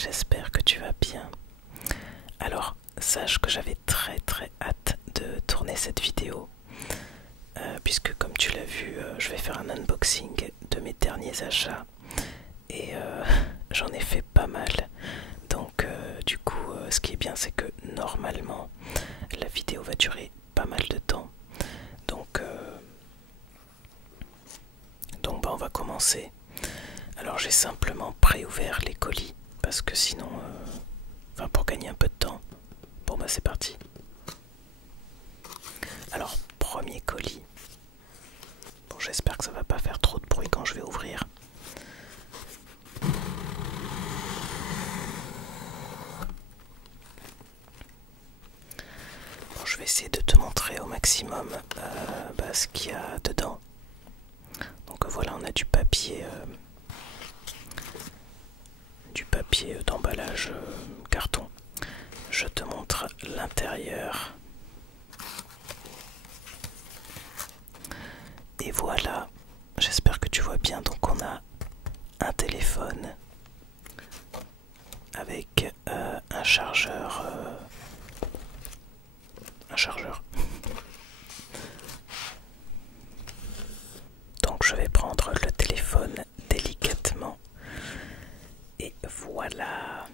j'espère que tu vas bien. Alors, sache que j'avais très hâte de tourner cette vidéo, puisque comme tu l'as vu, je vais faire un unboxing de mes derniers achats, et j'en ai fait pas mal. Donc du coup, ce qui est bien, c'est que normalement, la vidéo va durer pas mal de temps. Donc bah, on va commencer. Alors j'ai simplement pré-ouvert les colis, parce que sinon, enfin pour gagner un peu de temps. Bon bah c'est parti. Alors, premier colis. Bon, j'espère que ça va pas faire trop de bruit quand je vais ouvrir. Bon, je vais essayer de te montrer au maximum ce qu'il y a dedans. Donc voilà, on a du papier d'emballage carton. Je te montre l'intérieur. Et voilà, j'espère que tu vois bien. Donc on a un téléphone avec un chargeur. Donc je vais prendre le téléphone délicatement. Et voilà.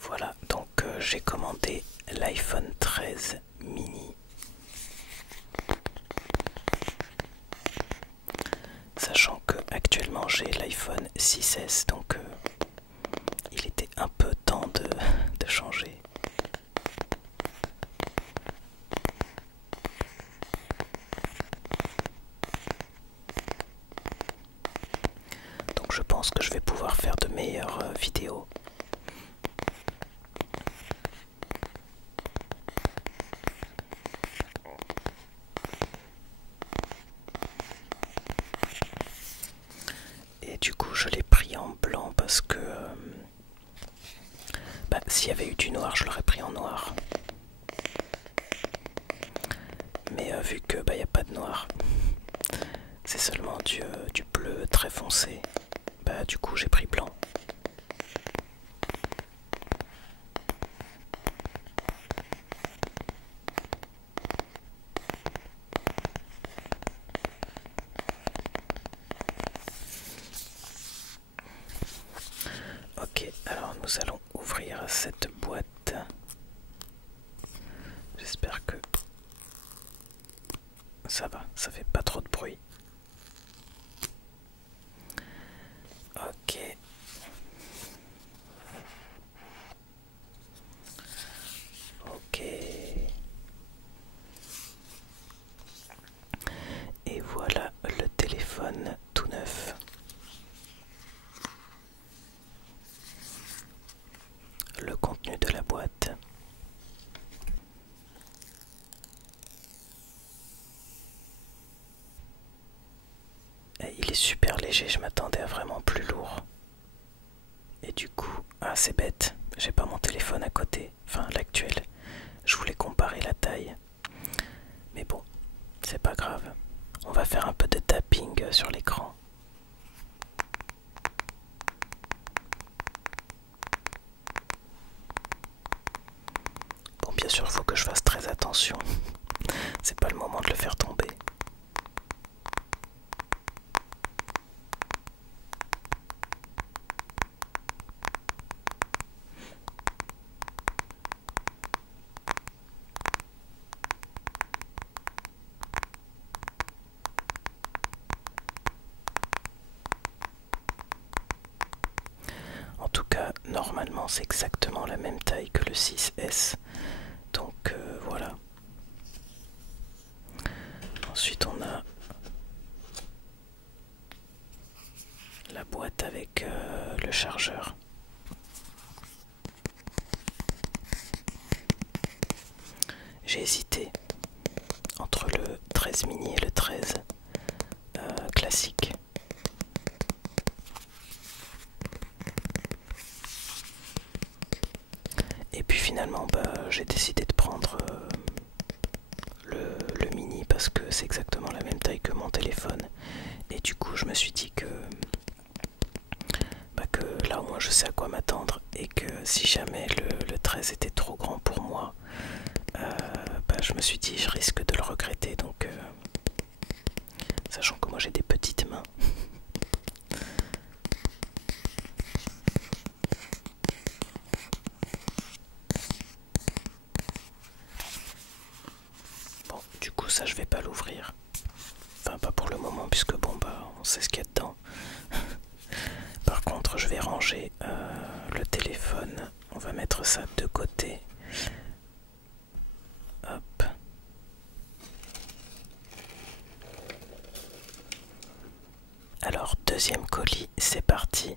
Voilà, donc j'ai commandé l'iPhone 13 mini. Sachant que actuellement j'ai l'iPhone 6S, donc il était un peu temps de changer. Donc je pense que je vais pouvoir faire de meilleures vidéos. Et du coup je l'ai pris en blanc parce que s'il y avait eu du noir, je l'aurais pris en noir. Mais vu que y a pas de noir, c'est seulement du bleu très foncé, du coup j'ai pris blanc. Ok, alors nous allons ouvrir cette boîte. J'espère que ça va, ça fait pas trop de bruit. Ok. Ok. Et voilà le téléphone tout neuf. Le contenu de la boîte. Et il est super léger, je m'attendais à vraiment plus lourd. Et du coup, c'est bête, j'ai pas mon téléphone à côté, enfin l'actuel. Je voulais comparer la taille. Mais bon, c'est pas grave. On va faire un peu de tapping sur l'écran. Bon, bien sûr, il faut que je fasse très attention. C'est pas le moment de le faire tomber. En tout cas, normalement, c'est exactement la même taille que le 6S. Donc voilà. Ensuite, on a la boîte avec le chargeur. J'ai hésité entre le 13 mini et le 13 classique. finalement j'ai décidé de prendre le mini parce que c'est exactement la même taille que mon téléphone. Et du coup je me suis dit que là au moins je sais à quoi m'attendre, et que si jamais le 13 était trop grand pour moi, je me suis dit je risque de le regretter, donc sachant que moi j'ai des petites mains. Bon, du coup ça je vais pas l'ouvrir, enfin pas pour le moment puisque on sait ce qu'il y a dedans. Par contre je vais ranger le téléphone, on va mettre ça de côté. Hop. Alors deuxième colis, c'est parti.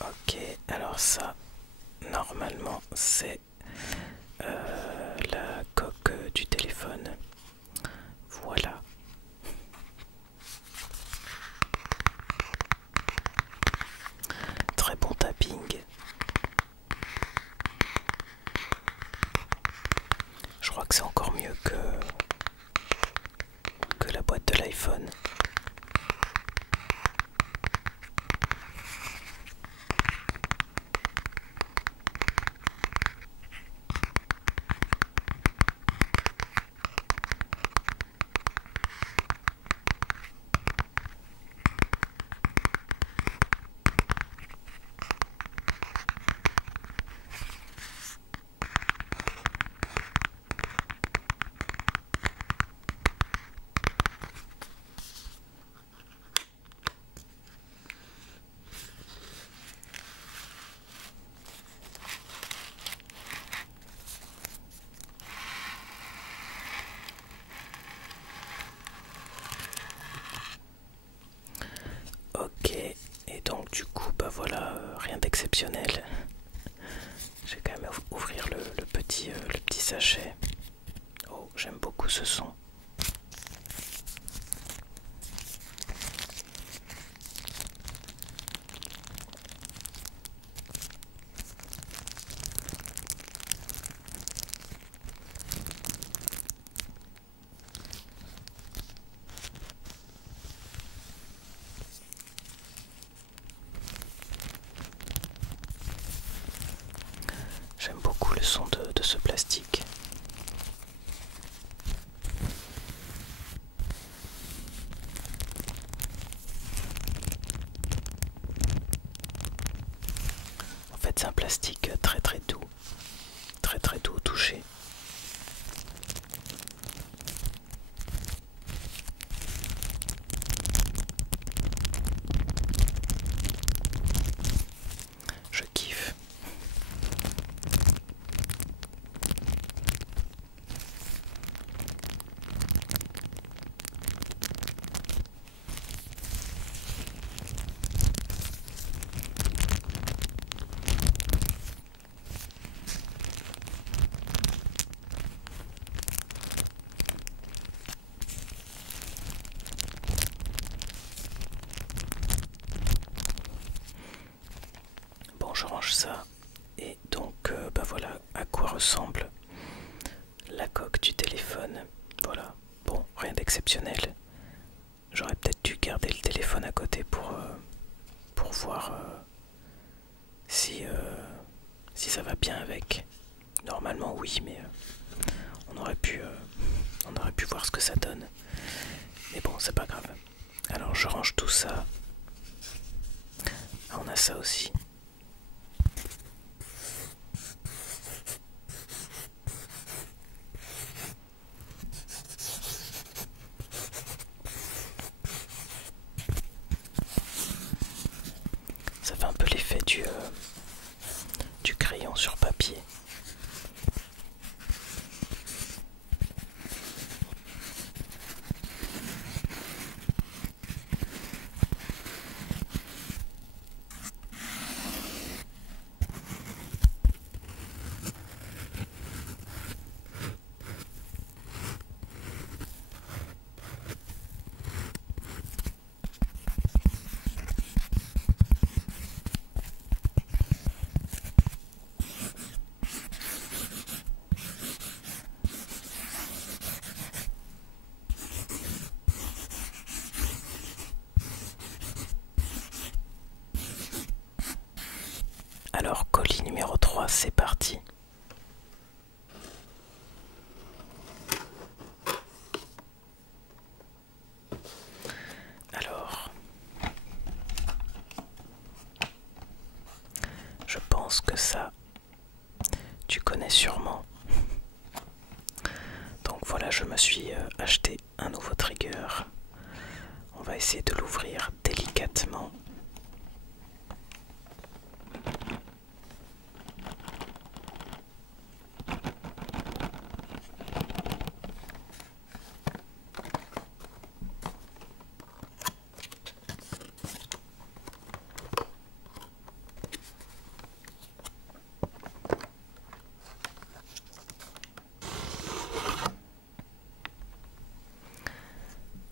Ok, alors ça, normalement, c'est la coque du téléphone. Voilà. Très bon tapping. Je crois que c'est encore mieux que la boîte de l'iPhone. Ok, et donc du coup, voilà, rien d'exceptionnel. Je vais quand même ouvrir le petit sachet. Oh, j'aime beaucoup ce son. J'aime beaucoup le son de ce plastique. En fait, c'est un plastique très très doux. Très très doux au toucher. Je kiffe. Bon, je range ça. Et donc, voilà à quoi ressemble la coque du téléphone. Voilà. Bon, rien d'exceptionnel. J'aurais peut-être dû garder le téléphone à côté pour voir si ça va bien avec. Normalement oui, mais on aurait pu voir ce que ça donne. Mais bon, c'est pas grave. Alors je range tout ça. Ah, on a ça aussi. Ça fait un peu l'effet du crayon sur papier. trigger. On va essayer de l'ouvrir délicatement.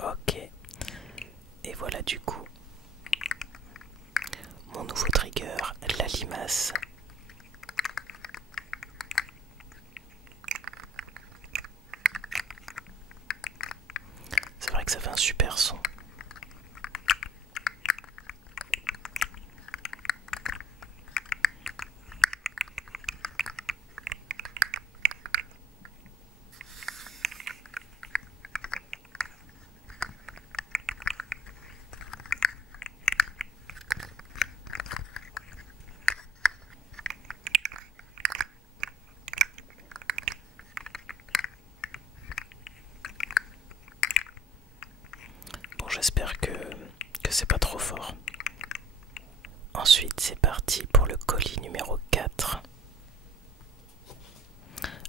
Ok, et voilà du coup mon nouveau trigger, la limace. C'est vrai que ça fait un super son. Bon, j'espère que c'est pas trop fort. Ensuite, c'est parti pour le colis numéro 4.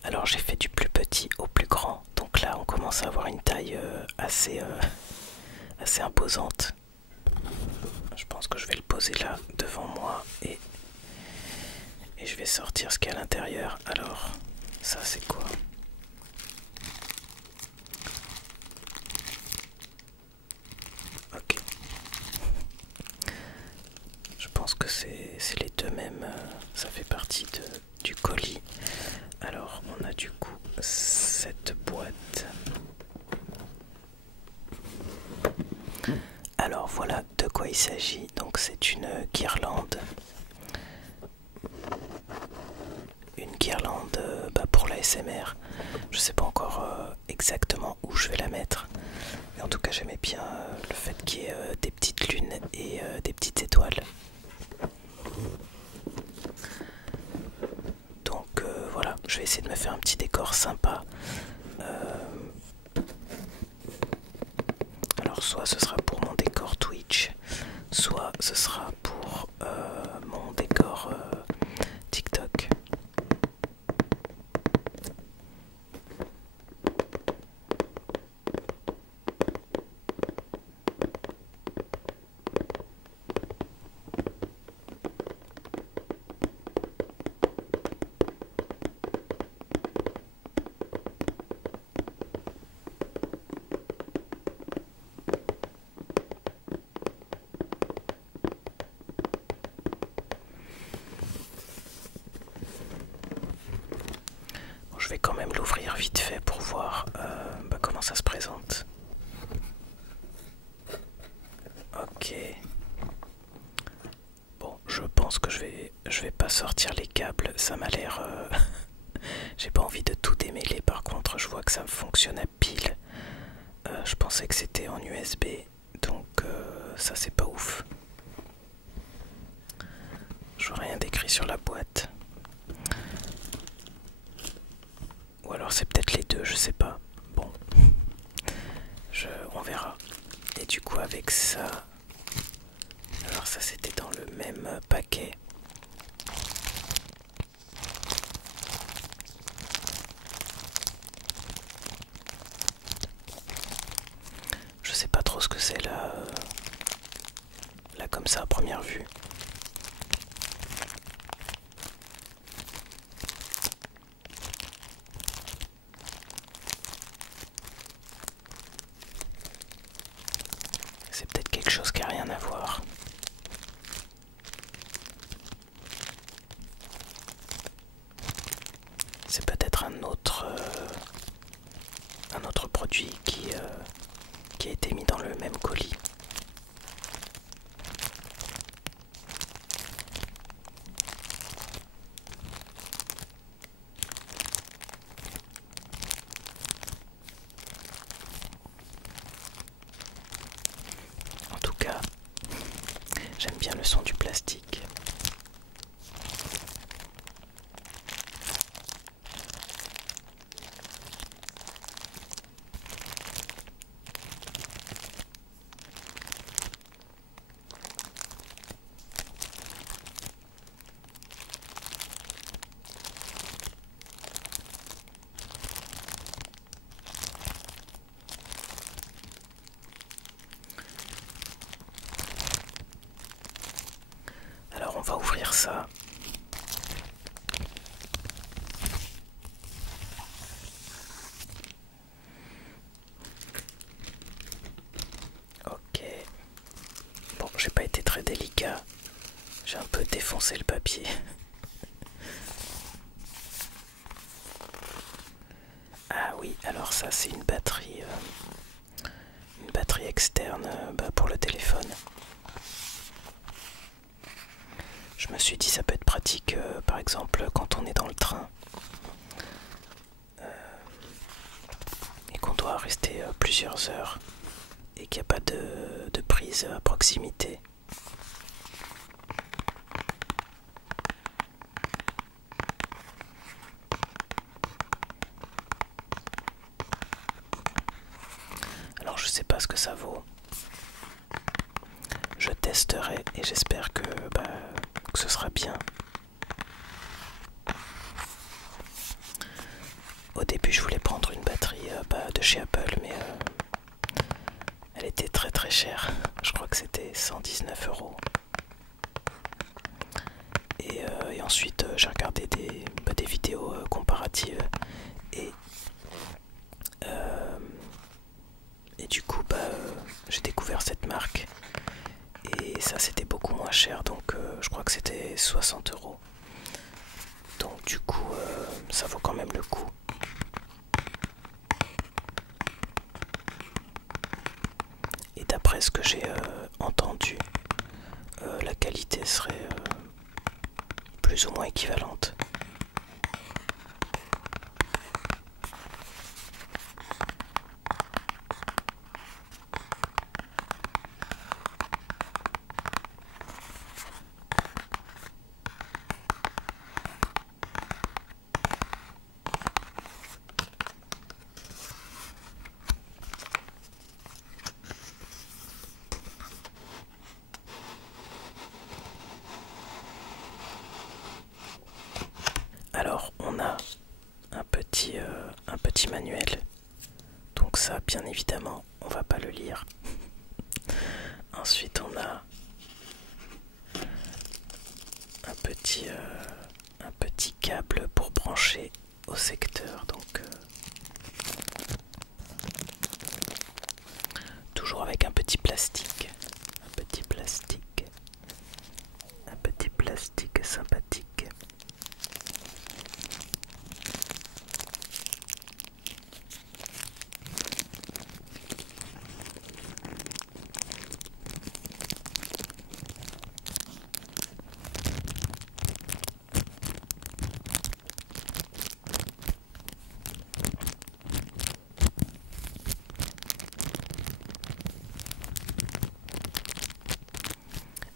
Alors, j'ai fait du plus petit au plus grand. Donc là, on commence à avoir une taille assez imposante. Je pense que je vais le poser là devant moi et je vais sortir ce qu'il y a à l'intérieur. Alors, ça c'est quoi? Ok. Je pense que c'est les deux mêmes. Ça fait partie du colis. Alors, on a du coup cette boîte. Alors voilà de quoi il s'agit. Donc c'est une guirlande. Une guirlande pour l'ASMR. Je sais pas encore exactement où je vais la mettre. Mais en tout cas j'aimais bien le fait qu'il y ait des petites lunes et des petites étoiles. Donc voilà, je vais essayer de me faire un petit décor sympa. Alors soit ce sera pour mon décor Twitch, soit ce sera pour mon décor TikTok. Bon, je vais quand même l'ouvrir vite fait pour voir comment ça se présente. Ok. Bon, je pense que je vais pas sortir les câbles, ça m'a l'air... J'ai pas envie de tout démêler, par contre je vois que ça fonctionne à pile. Je pensais que c'était en USB, donc ça c'est pas ouf. Je vois rien d'écrit sur la boîte. Ou alors c'est peut-être les deux, je sais pas. Bon, on verra. Et du coup avec ça... Alors ça c'était dans le même paquet. Je sais pas trop ce que c'est là. Là comme ça à première vue. C'est peut-être quelque chose qui a rien à voir. C'est peut-être un autre produit qui a été mis dans le même colis. En tout cas, j'aime bien le son du plastique. va ouvrir ça. Ok. Bon, j'ai pas été très délicat. J'ai un peu défoncé le papier. Ah oui, alors ça c'est une batterie externe pour le téléphone. Je me suis dit ça peut être pratique par exemple quand on est dans le train et qu'on doit rester plusieurs heures et qu'il n'y a pas de prise à proximité. Alors je sais pas ce que ça vaut. Je testerai et j'espère que ce sera bien. Au début je voulais prendre une batterie de chez Apple mais elle était très très chère. Je crois que c'était 119 €. Et ensuite j'ai regardé des vidéos comparatives et du coup j'ai découvert cette marque et ça c'était beaucoup moins cher, donc je crois que c'était 60 €. Donc du coup ça vaut quand même le coup. Et d'après ce que j'ai entendu, la qualité serait plus ou moins équivalente. Alors on a un petit manuel, donc ça bien évidemment on va pas le lire. Ensuite on a un petit câble pour brancher au secteur, donc toujours avec un petit plastique sympathique.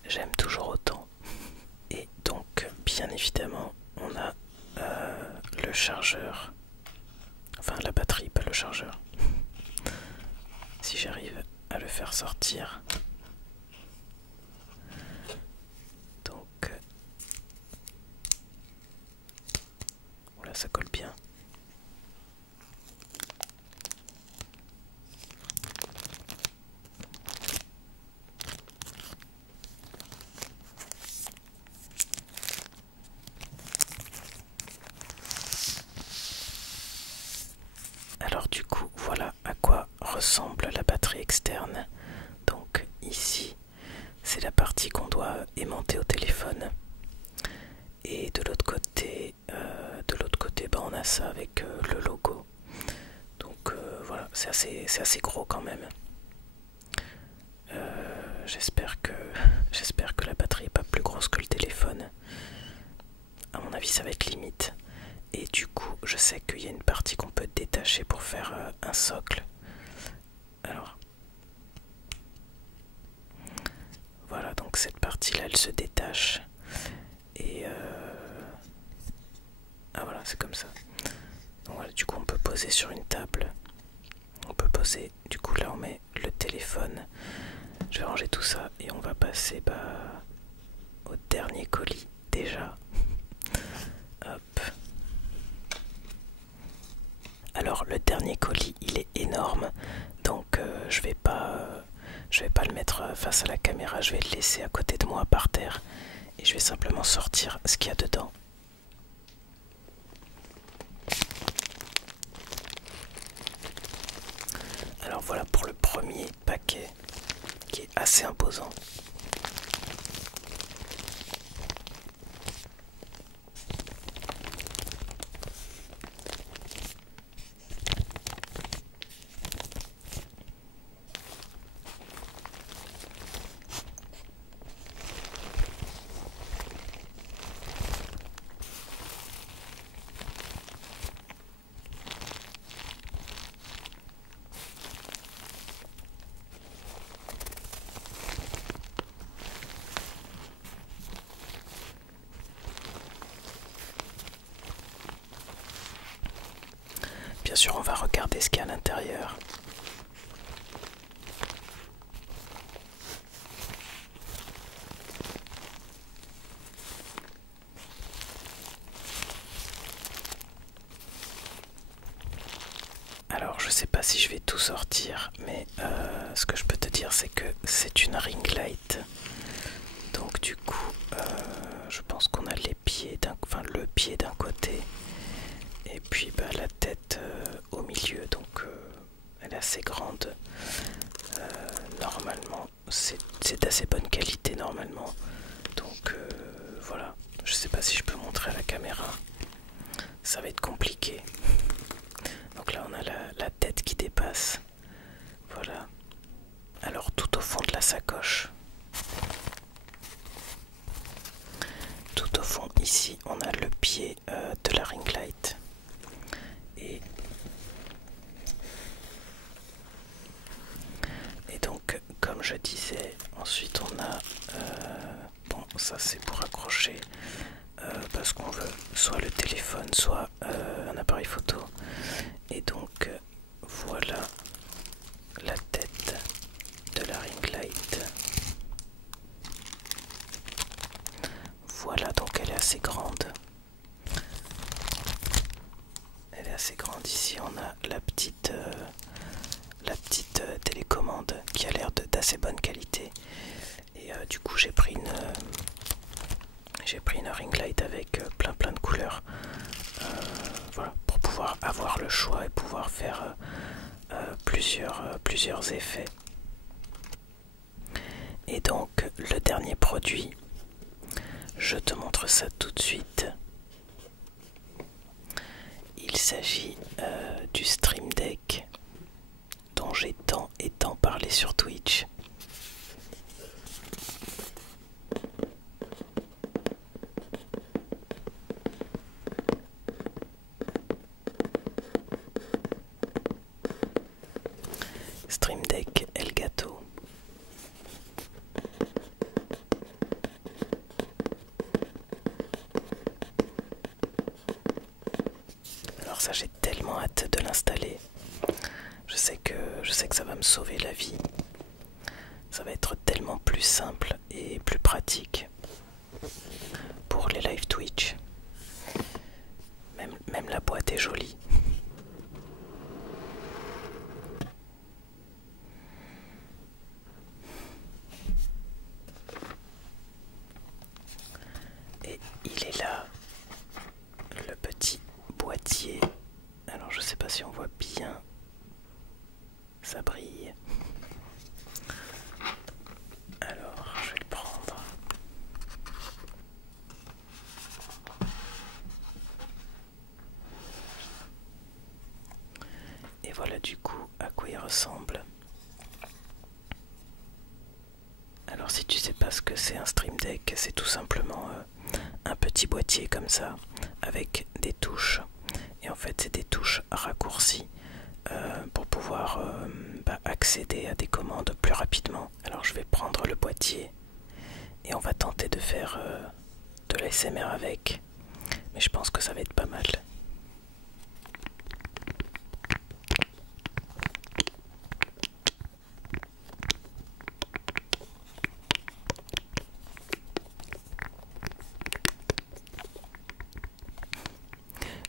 J'aime toujours autant. Et donc bien évidemment on a le chargeur, enfin la batterie, pas le chargeur. Si j'arrive à le faire sortir. Donc voilà, ça colle bien. Alors du coup, voilà à quoi ressemble la batterie externe. Donc ici, c'est la partie qu'on doit aimanter au téléphone. Et de l'autre côté, on a ça avec le logo. Donc voilà, c'est assez gros quand même. J'espère que la batterie est pas plus grosse que le téléphone. À mon avis, ça va être limite. Et du coup, je sais qu'il y a une partie qu'on peut détacher pour faire un socle. Alors, voilà, donc cette partie-là, elle se détache. Et ah voilà, c'est comme ça. Donc voilà, du coup, on peut poser sur une table. On peut poser, du coup, là, on met le téléphone. Je vais ranger tout ça et on va passer au dernier colis, déjà. Hop. Alors le dernier colis il est énorme, donc je vais pas le mettre face à la caméra, je vais le laisser à côté de moi par terre et je vais simplement sortir ce qu'il y a dedans. Alors voilà pour le premier paquet qui est assez imposant. Bien sûr, on va regarder ce qu'il y a à l'intérieur. Alors, je sais pas si je vais tout sortir, mais ce que je peux te dire, c'est que c'est une ring light. Donc, du coup, je pense qu'on a les pieds enfin le pied d'un côté, et puis bah, la tête au milieu. Donc, elle est assez grande. Normalement, c'est d'assez bonne qualité normalement. Donc, voilà. Je sais pas si je peux montrer à la caméra. Ça va être compliqué. Donc là on a la tête qui dépasse. Voilà. Alors tout au fond de la sacoche. Tout au fond ici on a le pied de la ring light. Et donc comme je disais, ensuite on a... bon ça c'est pour accrocher. Parce qu'on veut soit le téléphone, soit un appareil photo. Et donc voilà la tête de la ring light. Voilà, donc elle est assez grande. Elle est assez grande. Ici on a la petite télécommande qui a l'air d'assez bonne qualité. Et du coup j'ai pris une ring light avec plein de couleurs. Voilà, pour pouvoir avoir le choix et pouvoir faire plusieurs effets. Et donc le dernier produit, je te montre ça tout de suite. Il s'agit du Stream Deck dont j'ai tant et tant parlé sur Twitch. Stream Deck Elgato. Alors ça, j'ai tellement hâte de l'installer. Je sais que ça va me sauver la vie. Ça va être tellement plus simple et plus pratique pour les live Twitch. Même la boîte est jolie. Et il est là, le petit boîtier. Alors je sais pas si on voit bien. Ça brille. Alors je vais le prendre. Et voilà du coup à quoi il ressemble. Alors si tu sais pas ce que c'est un Stream Deck, c'est tout simplement un petit boîtier comme ça avec des touches. Et en fait c'est des touches raccourcies pour pouvoir accéder à des commandes plus rapidement. Alors je vais prendre le boîtier et on va tenter de faire de l'ASMR avec. Mais je pense que ça va être pas mal.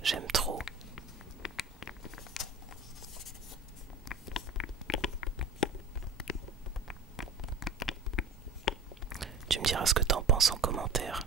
J'aime trop. Tu me diras ce que t'en penses. penses en commentaire.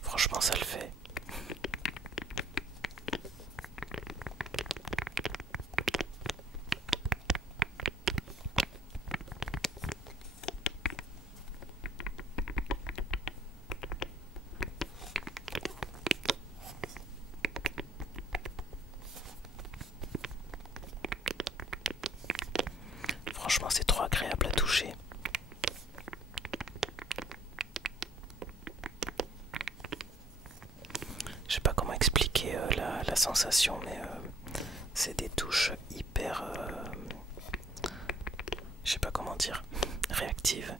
Franchement, ça le fait. Franchement, c'est trop agréable à toucher. Je sais pas comment expliquer la sensation, mais c'est des touches hyper, je sais pas comment dire, réactives.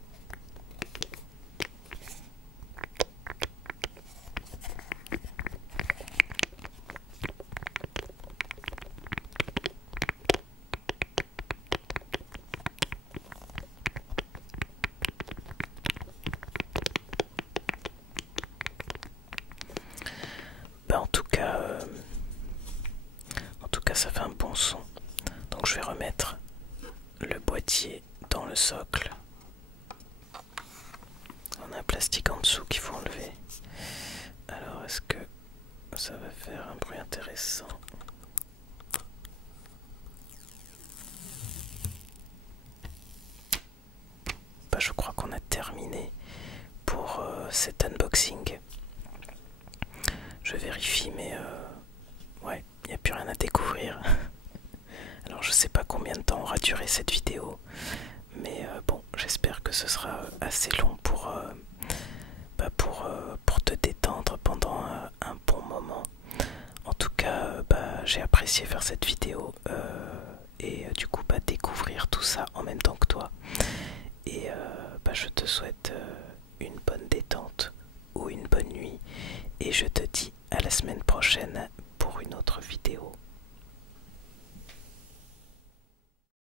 Bah, en tout cas, ça fait un bon son. Donc je vais remettre le boîtier dans le socle. On a un plastique en dessous qu'il faut enlever. Alors est-ce que ça va faire un bruit intéressant? Bah, je crois qu'on a terminé pour cet unboxing. Je vérifie, mais ouais, il n'y a plus rien à découvrir. Alors je sais pas combien de temps aura duré cette vidéo, mais bon, j'espère que ce sera assez long pour te détendre pendant un bon moment. En tout cas, j'ai apprécié faire cette vidéo et du coup découvrir tout ça en même temps que toi. Et je te souhaite une bonne détente ou une bonne nuit et je te dis à la semaine prochaine pour une autre vidéo.